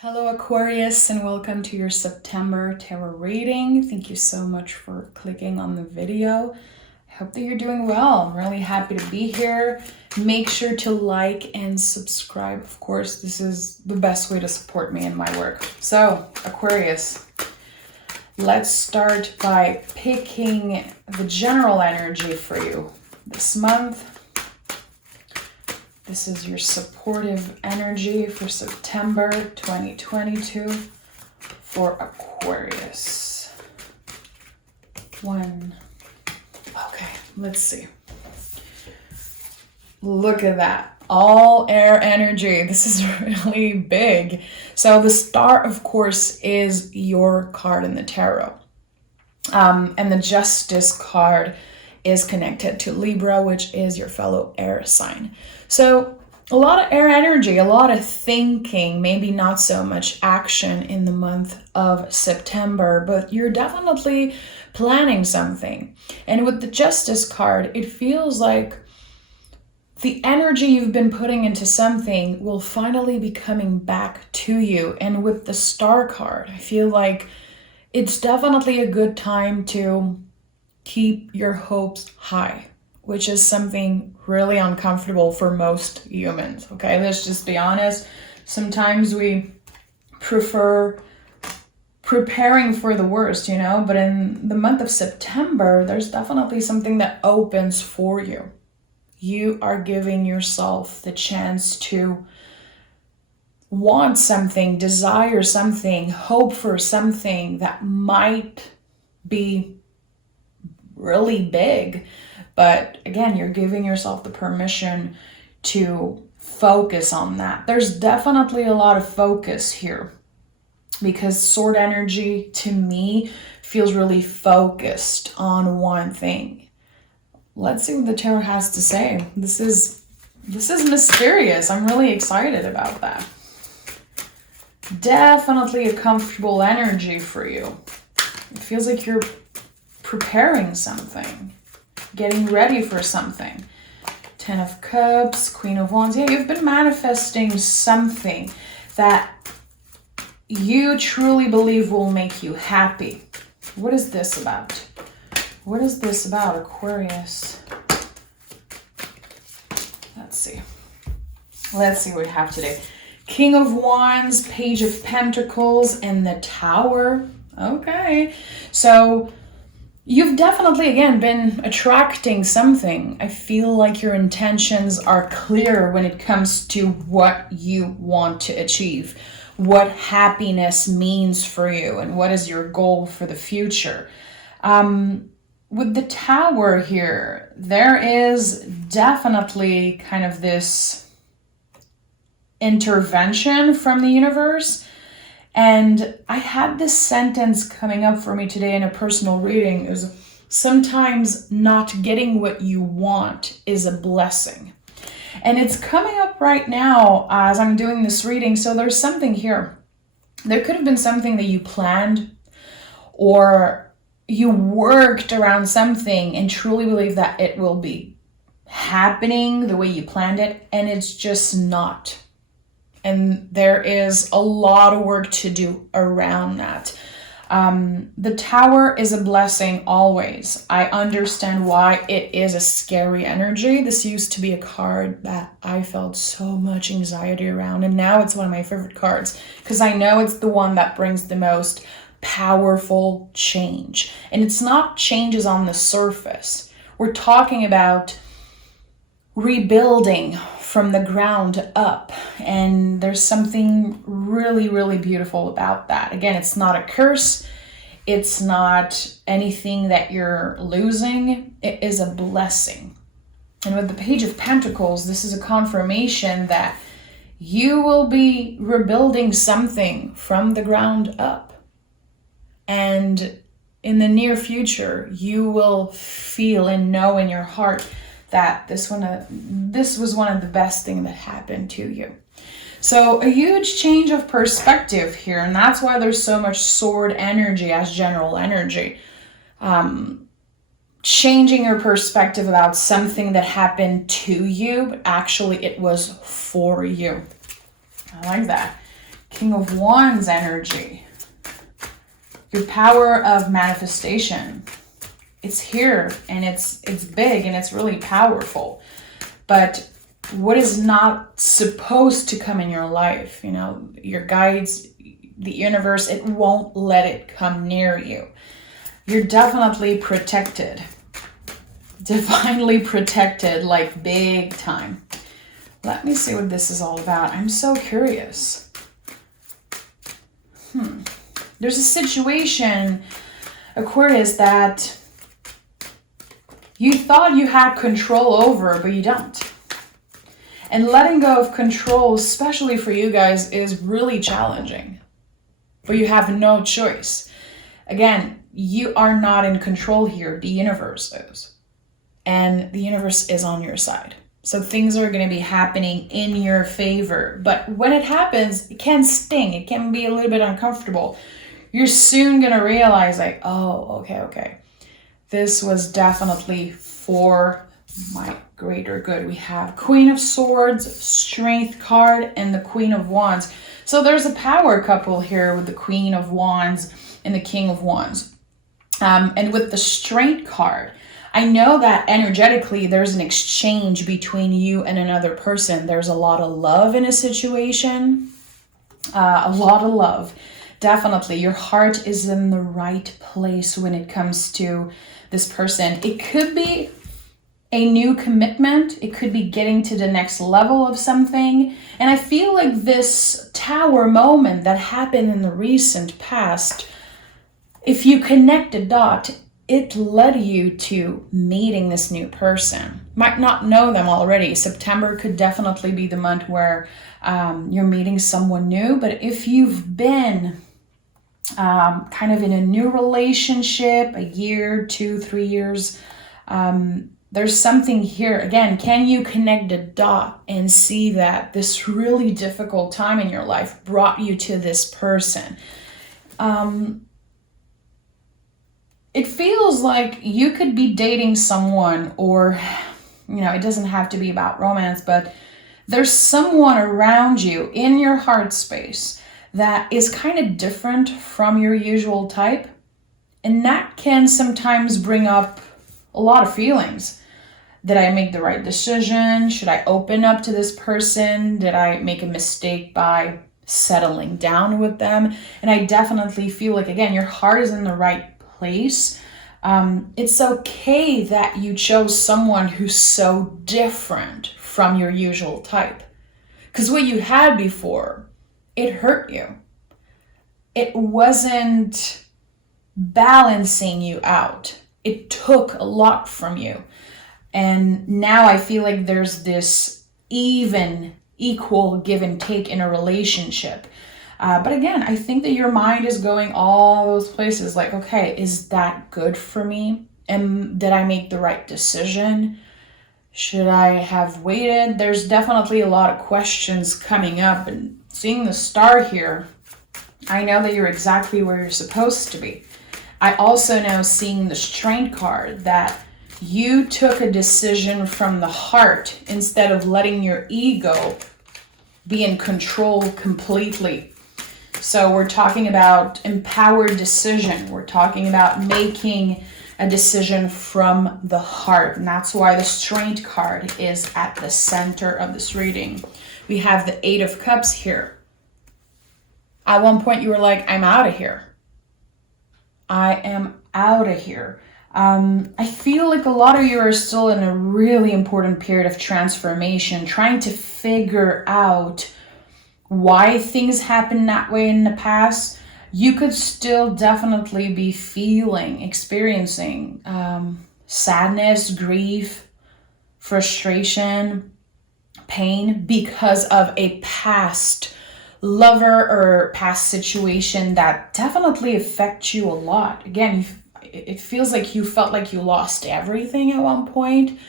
Hello Aquarius, and welcome to your September tarot reading. Thank you so much for clicking on the video. I hope that you're doing well. I'm really happy to be here. Make sure to like and subscribe. Of course, this is the best way to support me in my work. So, Aquarius, let's start by picking the general energy for you this month. This is your supportive energy for September 2022 for Aquarius. Okay, let's see. Look at that. All air energy. This is really big. So the star, of course, is your card in the tarot. And the Justice card is connected to Libra, which is your fellow air sign. So a lot of air energy, a lot of thinking, maybe not so much action in the month of September, but you're definitely planning something. And with the Justice card, it feels like the energy you've been putting into something will finally be coming back to you. And with the Star card, I feel like it's definitely a good time to keep your hopes high, which is something really uncomfortable for most humans, okay? Let's just be honest. Sometimes we prefer preparing for the worst, but in the month of September, there's definitely something that opens for you. You are giving yourself the chance to want something, desire something, hope for something that might be really big. But again, you're giving yourself the permission to focus on that. There's definitely a lot of focus here because sword energy to me feels really focused on one thing. Let's see what the tarot has to say. This is mysterious. I'm really excited about that. Definitely a comfortable energy for you. It feels like you're preparing something, getting ready for something. 10 of Cups, Queen of Wands. Yeah, you've been manifesting something that you truly believe will make you happy. What is this about? What is this about, Aquarius? Let's see. Let's see what we have today. King of Wands, Page of Pentacles, and the Tower. Okay, so you've definitely, again, been attracting something. I feel like your intentions are clear when it comes to what you want to achieve, what happiness means for you, and what is your goal for the future. With the Tower here, there is definitely kind of this intervention from the universe. And I had this sentence coming up for me today in a personal reading is sometimes not getting what you want is a blessing. And it's coming up right now as I'm doing this reading. So there's something here. There could have been something that you planned or you worked around something and truly believe that it will be happening the way you planned it, and it's just not. And there is a lot of work to do around that. The Tower is a blessing always. I understand why it is a scary energy. This used to be a card that I felt so much anxiety around, and now it's one of my favorite cards because I know it's the one that brings the most powerful change. And it's not changes on the surface. We're talking about rebuilding from the ground up, and there's something really, really beautiful about that. Again, it's not a curse, it's not anything that you're losing, it is a blessing. And with the Page of Pentacles, this is a confirmation that you will be rebuilding something from the ground up, and in the near future you will feel and know in your heart that this was one of the best things that happened to you. So a huge change of perspective here, and that's why there's so much sword energy as general energy. Changing your perspective about something that happened to you, but actually it was for you. I like that. King of Wands energy. Your power of manifestation. It's here and it's big and it's really powerful. But what is not supposed to come in your life, you know, your guides, the universe, it won't let it come near you. You're definitely protected. Divinely protected, like big time. Let me see what this is all about. I'm so curious. There's a situation, Aquarius, that you thought you had control over, but you don't. And letting go of control, especially for you guys, is really challenging. But you have no choice. Again, you are not in control here. The universe is. And the universe is on your side. So things are going to be happening in your favor. But when it happens, it can sting. It can be a little bit uncomfortable. You're soon going to realize like, oh, okay. This was definitely for my greater good. We have Queen of Swords, Strength card, and the Queen of Wands. So there's a power couple here with the Queen of Wands and the King of Wands. And with the Strength card, I know that energetically there's an exchange between you and another person. There's a lot of love in a situation. A lot of love. Definitely. Your heart is in the right place when it comes to this person. It could be a new commitment. It could be getting to the next level of something. And I feel like this tower moment that happened in the recent past, if you connect a dot, it led you to meeting this new person. Might not know them already. September could definitely be the month where you're meeting someone new. But if you've been kind of in a new relationship, a year, 2, 3 years, there's something here. Again, can you connect the dot and see that this really difficult time in your life brought you to this person? It feels like you could be dating someone, or, you know, it doesn't have to be about romance, but there's someone around you in your heart space that is kind of different from your usual type. And that can sometimes bring up a lot of feelings. Did I make the right decision? Should I open up to this person? Did I make a mistake by settling down with them? And I definitely feel like, again, your heart is in the right place. It's okay that you chose someone who's so different from your usual type. Because what you had before, it hurt you. It wasn't balancing you out. It took a lot from you. And now I feel like there's this equal give and take in a relationship. But again, I think that your mind is going all those places like, okay, is that good for me? And did I make the right decision? Should I have waited? There's definitely a lot of questions coming up, and seeing the star here, I know that you're exactly where you're supposed to be. I also know, seeing the Strength card, that you took a decision from the heart instead of letting your ego be in control completely. So we're talking about empowered decision. We're talking about making a decision from the heart. And that's why the Strength card is at the center of this reading. We have the 8 of Cups here. At one point you were like, I'm out of here. I am out of here. I feel like a lot of you are still in a really important period of transformation, trying to figure out why things happened that way in the past. You could still definitely be experiencing sadness, grief, frustration, pain because of a past lover or past situation that definitely affects you a lot. Again, it feels like you felt like you lost everything at one point.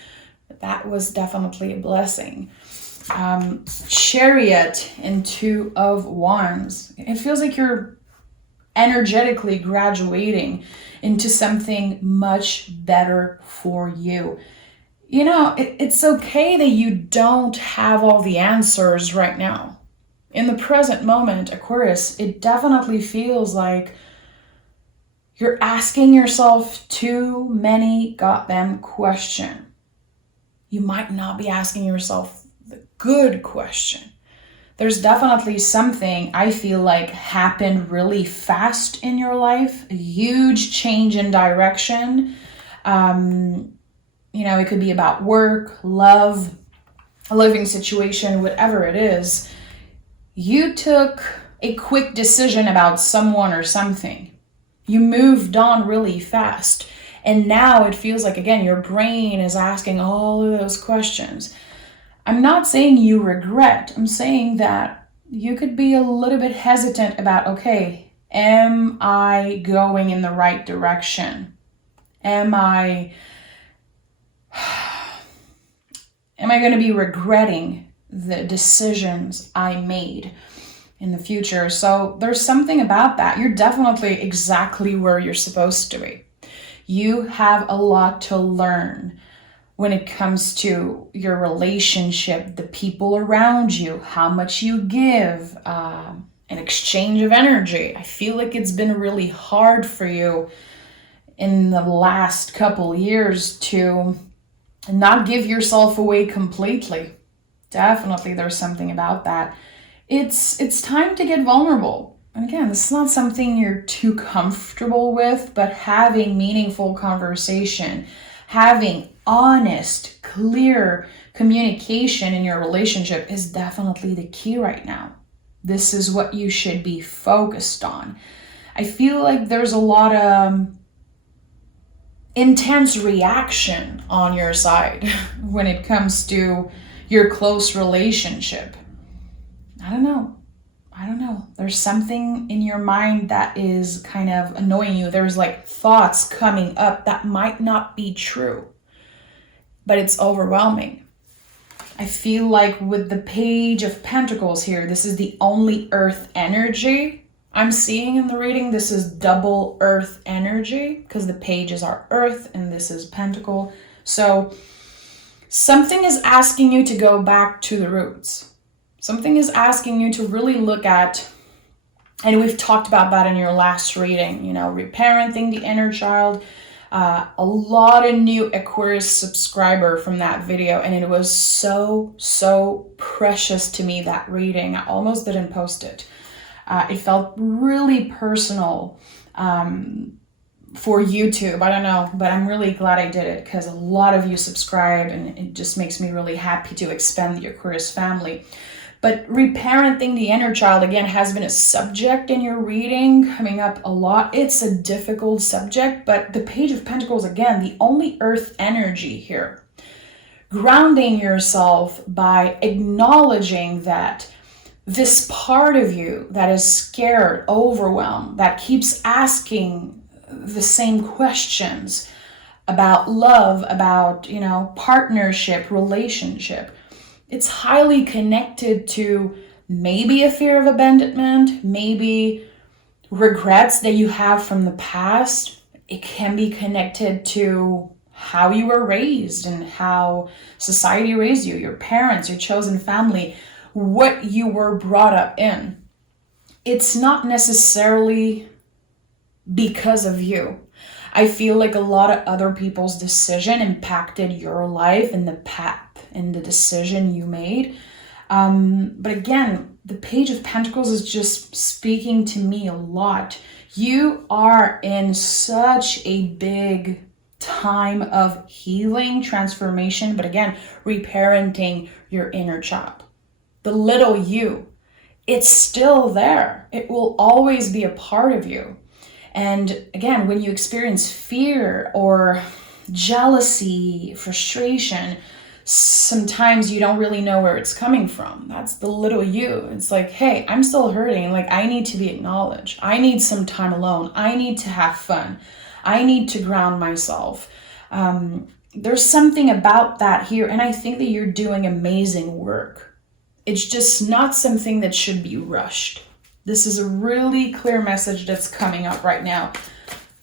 That was definitely a blessing. Chariot and 2 of Wands. It feels like you're energetically graduating into something much better for you. You know, it's okay that you don't have all the answers right now. In the present moment, Aquarius, it definitely feels like you're asking yourself too many goddamn questions. You might not be asking yourself the good question. There's definitely something I feel like happened really fast in your life, a huge change in direction. It could be about work, love, a living situation, whatever it is. You took a quick decision about someone or something. You moved on really fast. And now it feels like, again, your brain is asking all of those questions. I'm not saying you regret. I'm saying that you could be a little bit hesitant about, okay, am I going in the right direction? Am I going to be regretting the decisions I made in the future? So there's something about that. You're definitely exactly where you're supposed to be. You have a lot to learn when it comes to your relationship, the people around you, how much you give, an exchange of energy. I feel like it's been really hard for you in the last couple years to not give yourself away completely. Definitely there's something about that. It's time to get vulnerable. And again, this is not something you're too comfortable with, but having meaningful conversation, having honest, clear communication in your relationship is definitely the key right now. This is what you should be focused on. I feel like there's a lot of intense reaction on your side when it comes to your close relationship. I don't know. There's something in your mind that is kind of annoying you. There's like thoughts coming up that might not be true, but it's overwhelming. I feel like with the Page of Pentacles here, this is the only earth energy I'm seeing in the reading. This is double earth energy because the pages are earth and this is pentacle. So something is asking you to go back to the roots. Something is asking you to really look at, and we've talked about that in your last reading, reparenting the inner child. A lot of new Aquarius subscriber from that video, and it was so precious to me, that reading. I almost didn't post it. It felt really personal for YouTube. I don't know, but I'm really glad I did it because a lot of you subscribe, and it just makes me really happy to expand the Aquarius family. But reparenting the inner child, again, has been a subject in your reading coming up a lot. It's a difficult subject, but the Page of Pentacles, again, the only earth energy here. Grounding yourself by acknowledging that this part of you that is scared, overwhelmed, that keeps asking the same questions about love, about, partnership, relationship. It's highly connected to maybe a fear of abandonment, maybe regrets that you have from the past. It can be connected to how you were raised and how society raised you, your parents, your chosen family, what you were brought up in. It's not necessarily because of you. I feel like a lot of other people's decision impacted your life and the path and the decision you made. But again, the Page of Pentacles is just speaking to me a lot. You are in such a big time of healing, transformation, but again, reparenting your inner child. The little you, it's still there. It will always be a part of you. And again, when you experience fear or jealousy, frustration, sometimes you don't really know where it's coming from. That's the little you. It's like, hey, I'm still hurting. Like, I need to be acknowledged. I need some time alone. I need to have fun. I need to ground myself. There's something about that here. And I think that you're doing amazing work. It's just not something that should be rushed. This is a really clear message that's coming up right now.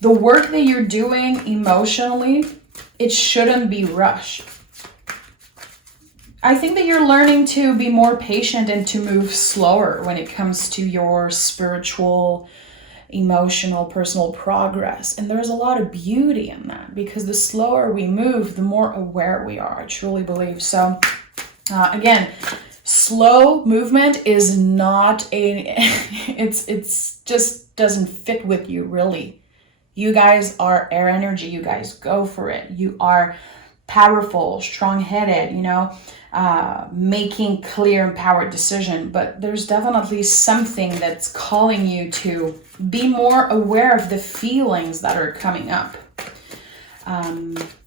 The work that you're doing emotionally, it shouldn't be rushed. I think that you're learning to be more patient and to move slower when it comes to your spiritual, emotional, personal progress. And there's a lot of beauty in that, because the slower we move, the more aware we are. I truly believe. So again, slow movement is not it's just doesn't fit with you, really. You guys are air energy. You guys go for it. You are powerful, strong-headed, making clear, empowered decision. But there's definitely something that's calling you to be more aware of the feelings that are coming up.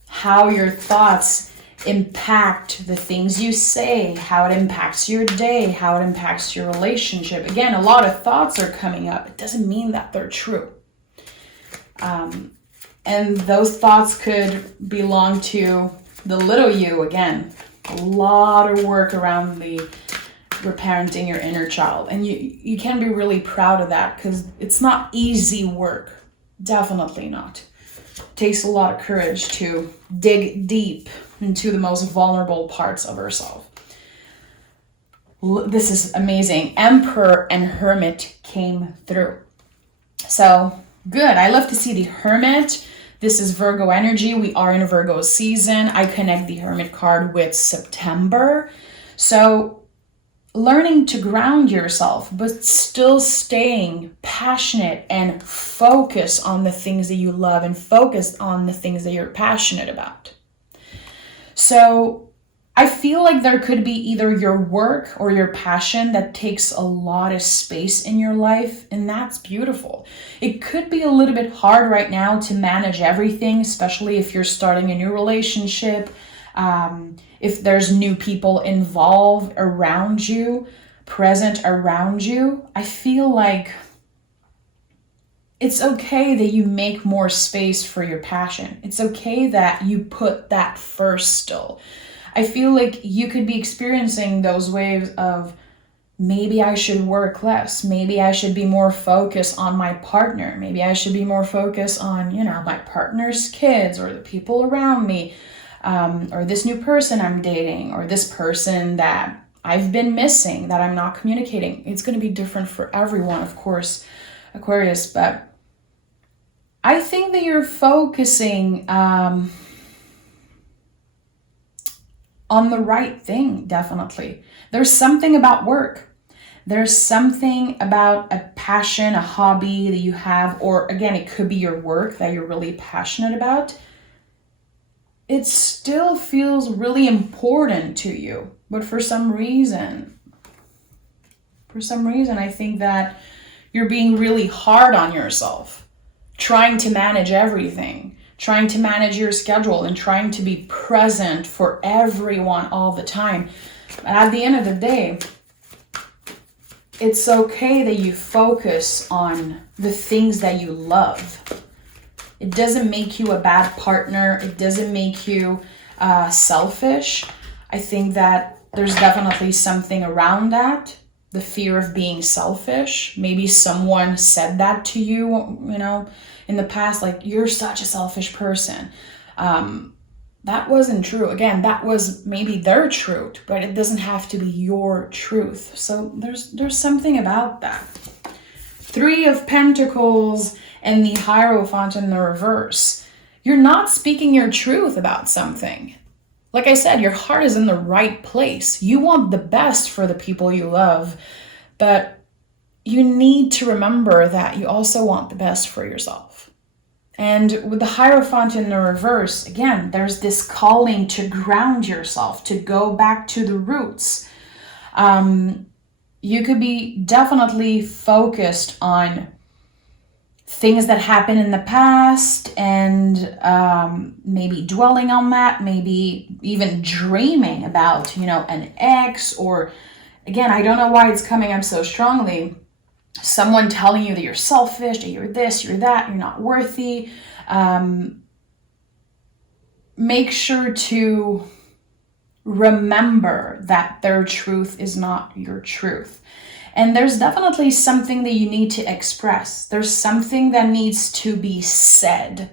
How your thoughts impact the things you say, how it impacts your day, how it impacts your relationship. Again, a lot of thoughts are coming up. It doesn't mean that they're true. And those thoughts could belong to the little you. Again, a lot of work around the reparenting your inner child. And you can be really proud of that, because it's not easy work. Definitely not. It takes a lot of courage to dig deep into the most vulnerable parts of ourselves. This is amazing. Emperor and Hermit came through. So good. I love to see the Hermit. This is Virgo energy. We are in a Virgo season. I connect the Hermit card with September. So learning to ground yourself, but still staying passionate and focus on the things that you love and focus on the things that you're passionate about. So I feel like there could be either your work or your passion that takes a lot of space in your life, and that's beautiful. It could be a little bit hard right now to manage everything, especially if you're starting a new relationship, if there's new people involved around you, present around you. I feel like it's okay that you make more space for your passion. It's okay that you put that first still. I feel like you could be experiencing those waves of, maybe I should work less. Maybe I should be more focused on my partner. Maybe I should be more focused on, my partner's kids or the people around me, or this new person I'm dating, or this person that I've been missing, that I'm not communicating. It's going to be different for everyone, of course, Aquarius, but I think that you're focusing on the right thing, definitely. There's something about work. There's something about a passion, a hobby that you have, or again, it could be your work that you're really passionate about. It still feels really important to you, but for some reason, I think that you're being really hard on yourself, trying to manage everything, trying to manage your schedule and trying to be present for everyone all the time. But at the end of the day, it's okay that you focus on the things that you love. It doesn't make you a bad partner. It doesn't make you selfish. I think that there's definitely something around that. The fear of being selfish. Maybe someone said that to you, in the past, like, you're such a selfish person. That wasn't true. Again, that was maybe their truth, but it doesn't have to be your truth. So there's something about that. 3 of Pentacles and the Hierophant in the reverse. You're not speaking your truth about something. Like I said, your heart is in the right place. You want the best for the people you love, but you need to remember that you also want the best for yourself. And with the Hierophant in the reverse, again, there's this calling to ground yourself, to go back to the roots. You could be definitely focused on things that happened in the past and maybe dwelling on that, maybe even dreaming about, an ex, or again, I don't know why it's coming up so strongly. Someone telling you that you're selfish, that you're this, you're that, you're not worthy. Make sure to remember that their truth is not your truth. And there's definitely something that you need to express. There's something that needs to be said.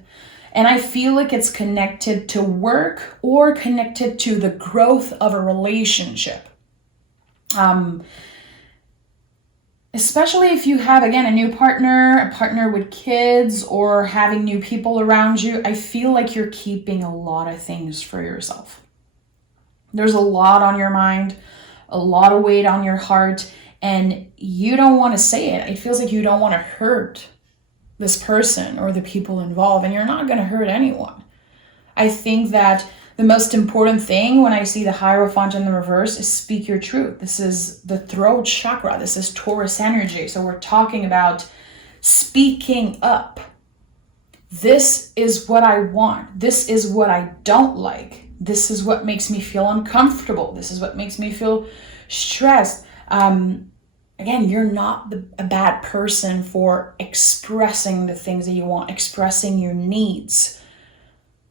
And I feel like it's connected to work or connected to the growth of a relationship. Especially if you have, again, a new partner, a partner with kids, or having new people around you, I feel like you're keeping a lot of things for yourself. There's a lot on your mind, a lot of weight on your heart, and you don't want to say it. It feels like you don't want to hurt this person or the people involved, and you're not going to hurt anyone. I think that the most important thing when I see the Hierophant in the reverse is speak your truth. This is the throat chakra. This is Taurus energy. So we're talking about speaking up. This is what I want. This is what I don't like. This is what makes me feel uncomfortable. This is what makes me feel stressed. Again, you're not a bad person for expressing the things that you want, expressing your needs.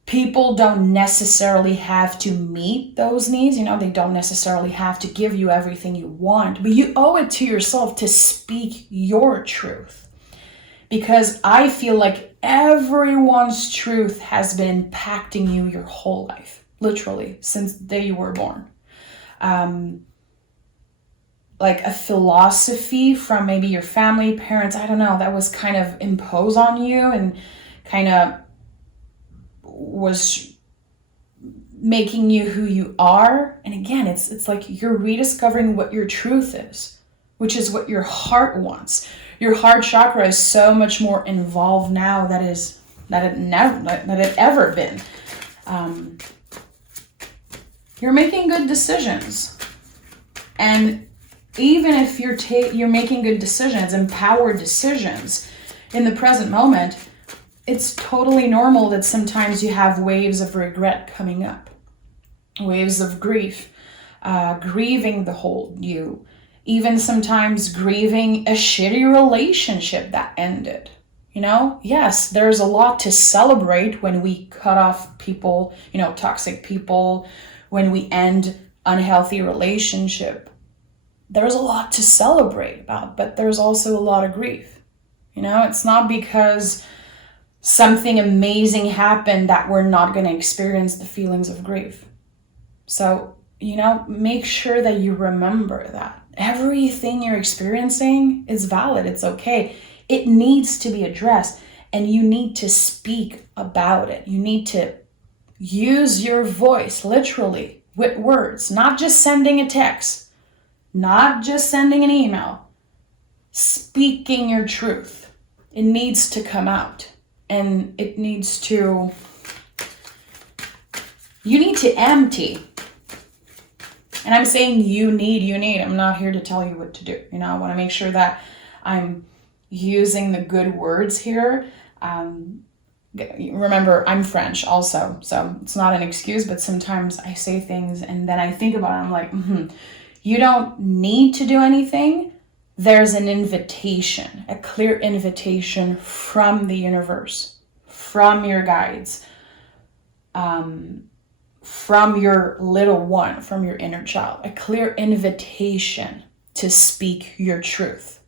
People don't necessarily have to meet those needs. They don't necessarily have to give you everything you want, but you owe it to yourself to speak your truth. Because I feel like everyone's truth has been impacting you your whole life, literally, since the day you were born. Like a philosophy from maybe your family, parents, I don't know, that was kind of imposed on you and kind of was making you who you are. And again, it's like you're rediscovering what your truth is, which is what your heart wants. Your heart chakra is so much more involved now than it ever been. You're making good decisions, and even if you're making good decisions, empowered decisions in the present moment, it's totally normal that sometimes you have waves of regret coming up, waves of grief, grieving the whole you, even sometimes grieving a shitty relationship that ended. Yes, there's a lot to celebrate when we cut off people, toxic people, when we end unhealthy relationship. There's a lot to celebrate about, but there's also a lot of grief. It's not because something amazing happened that we're not going to experience the feelings of grief. So, make sure that you remember that everything you're experiencing is valid. It's okay. It needs to be addressed, and you need to speak about it. You need to use your voice, literally, with words, not just sending a text, not just sending an email, speaking your truth. It needs to come out. And you need to empty. And I'm saying you need. I'm not here to tell you what to do. I want to make sure that I'm using the good words here. Remember, I'm French also, so it's not an excuse, but sometimes I say things and then I think about it. I'm like, you don't need to do anything. There's an invitation, a clear invitation from the universe, from your guides, from your little one, from your inner child, a clear invitation to speak your truth.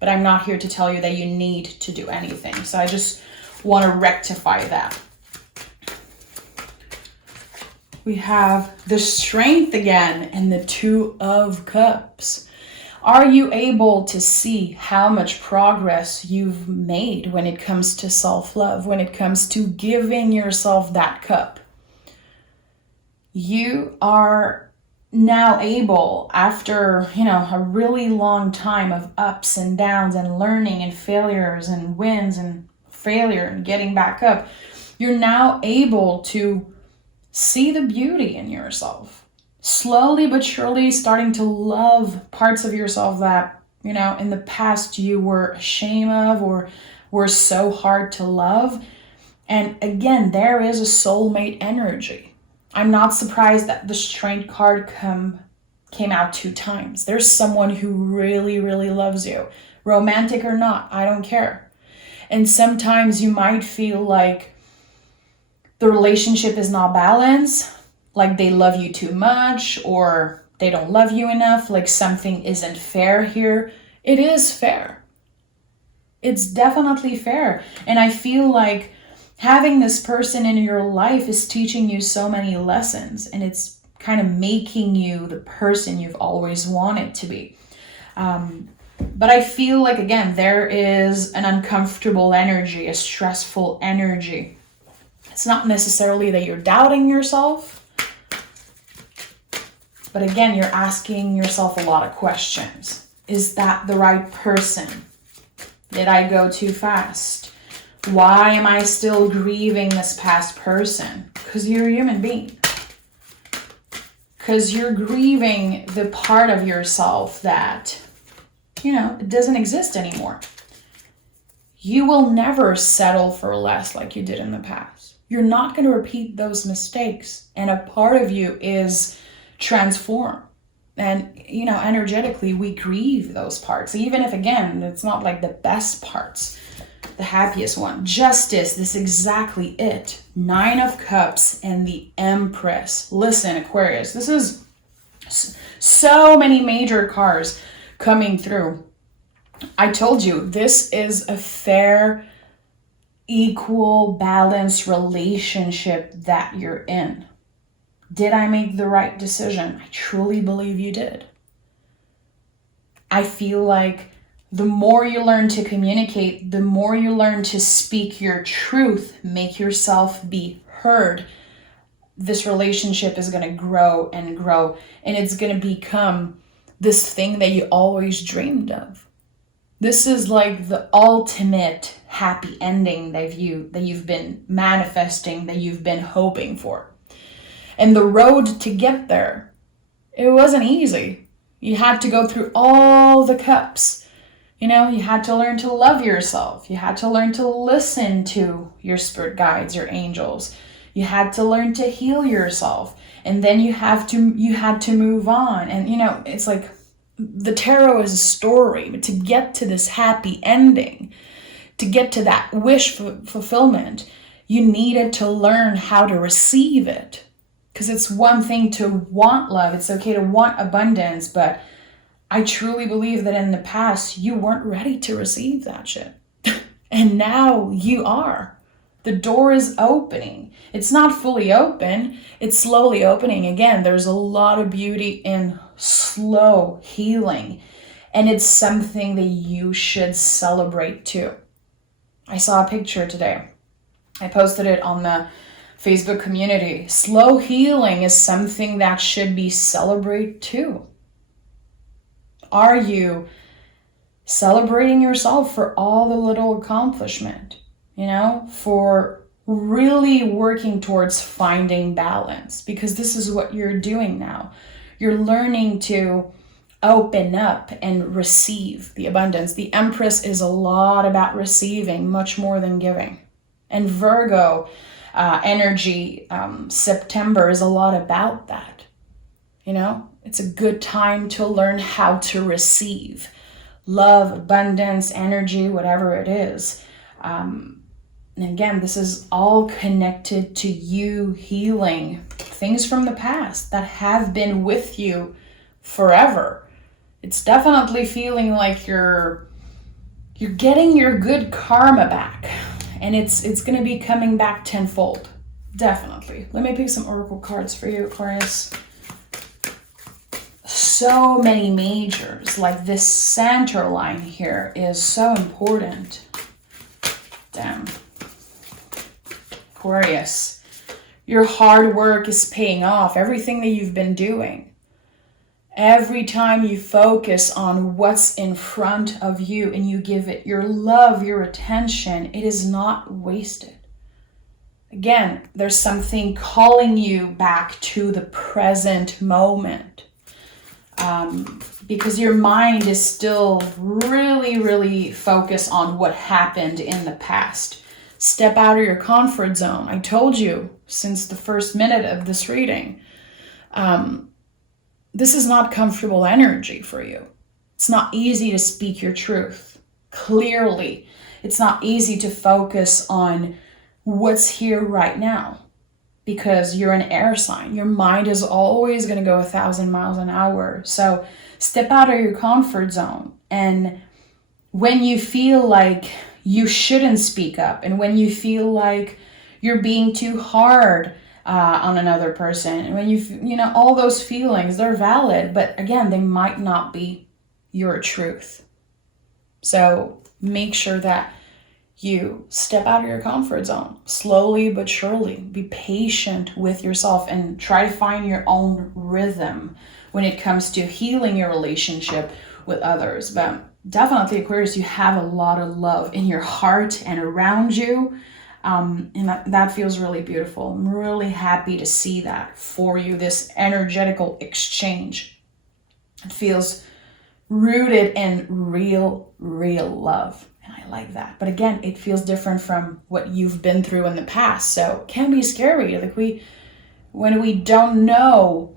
But I'm not here to tell you that you need to do anything. So I just want to rectify that. We have the Strength again and the Two of Cups. Are you able to see how much progress you've made when it comes to self-love, when it comes to giving yourself that cup? You are now able, after, a really long time of ups and downs and learning and failures and wins and failure and getting back up, you're now able to see the beauty in yourself. Slowly but surely starting to love parts of yourself that, in the past you were ashamed of or were so hard to love. And again, there is a soulmate energy. I'm not surprised that the Strength card came out 2 times. There's someone who really, really loves you. Romantic or not, I don't care. And sometimes you might feel like the relationship is not balanced, like they love you too much or they don't love you enough, like something isn't fair here. It is fair. It's definitely fair. And I feel like Having this person in your life is teaching you so many lessons, and it's kind of making you the person you've always wanted to be. But I feel like, again, there is an uncomfortable energy, a stressful energy. It's not necessarily that you're doubting yourself, but again, you're asking yourself a lot of questions. Is that the right person? Did I go too fast? Why am I still grieving this past person? Because you're a human being. Because you're grieving the part of yourself that, it doesn't exist anymore. You will never settle for less like you did in the past. You're not going to repeat those mistakes. And a part of you is transformed. And, energetically, we grieve those parts. Even if, again, it's not like the best parts, the happiest one. Justice, this is exactly it. 9 of Cups and the Empress. Listen, Aquarius, this is so many major cards coming through. I told you, this is a fair, equal, balanced relationship that you're in. Did I make the right decision? I truly believe you did. I feel like the more you learn to communicate, the more you learn to speak your truth, make yourself be heard, this relationship is going to grow and grow, and it's going to become this thing that you always dreamed of. This is like the ultimate happy ending that you've been manifesting, that you've been hoping for. And the road to get there, it wasn't easy. You had to go through all the cups. You had to learn to love yourself. You had to learn to listen to your spirit guides, your angels. You had to learn to heal yourself. And then you had to move on. And, it's like the tarot is a story. But to get to this happy ending, to get to that wish fulfillment, you needed to learn how to receive it. Because it's one thing to want love. It's okay to want abundance. But I truly believe that in the past, you weren't ready to receive that shit. And now you are. The door is opening. It's not fully open. It's slowly opening. Again, there's a lot of beauty in slow healing. And it's something that you should celebrate too. I saw a picture today. I posted it on the Facebook community. Slow healing is something that should be celebrated too. Are you celebrating yourself for all the little accomplishment, for really working towards finding balance? Because this is what you're doing now. You're learning to open up and receive the abundance. The Empress is a lot about receiving, much more than giving. And Virgo energy, September is a lot about that. It's a good time to learn how to receive love, abundance, energy, whatever it is. And again, this is all connected to you healing things from the past that have been with you forever. It's definitely feeling like you're getting your good karma back. And it's going to be coming back tenfold. Definitely. Let me pick some oracle cards for you, Aquarius. So many majors. Like this center line here is so important. Damn. Aquarius. Your hard work is paying off. Everything that you've been doing. Every time you focus on what's in front of you and you give it your love, your attention, it is not wasted. Again, there's something calling you back to the present moment. Because your mind is still really, really focused on what happened in the past. Step out of your comfort zone. I told you since the first minute of this reading, this is not comfortable energy for you. It's not easy to speak your truth clearly. It's not easy to focus on what's here right now because you're an air sign. Your mind is always going to go 1,000 miles an hour. So step out of your comfort zone. And when you feel like you shouldn't speak up, and when you feel like you're being too hard on another person, and when you know, all those feelings, they're valid, but again, they might not be your truth. So make sure that you step out of your comfort zone slowly but surely. Be patient with yourself and try to find your own rhythm when it comes to healing your relationship with others. But definitely, Aquarius, you have a lot of love in your heart and around you. And that feels really beautiful. I'm really happy to see that for you, this energetical exchange. It feels rooted in real love. And I like that. But again, it feels different from what you've been through in the past. So it can be scary. Like when we don't know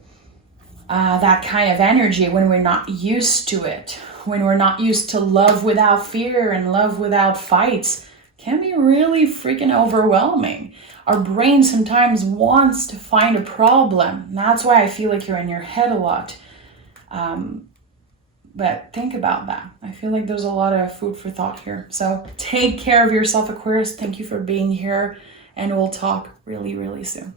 that kind of energy, when we're not used to it, when we're not used to love without fear and love without fights, can be really freaking overwhelming. Our brain sometimes wants to find a problem. That's why I feel like you're in your head a lot. But think about that. I feel like there's a lot of food for thought here. So take care of yourself, Aquarius. Thank you for being here, and we'll talk really soon.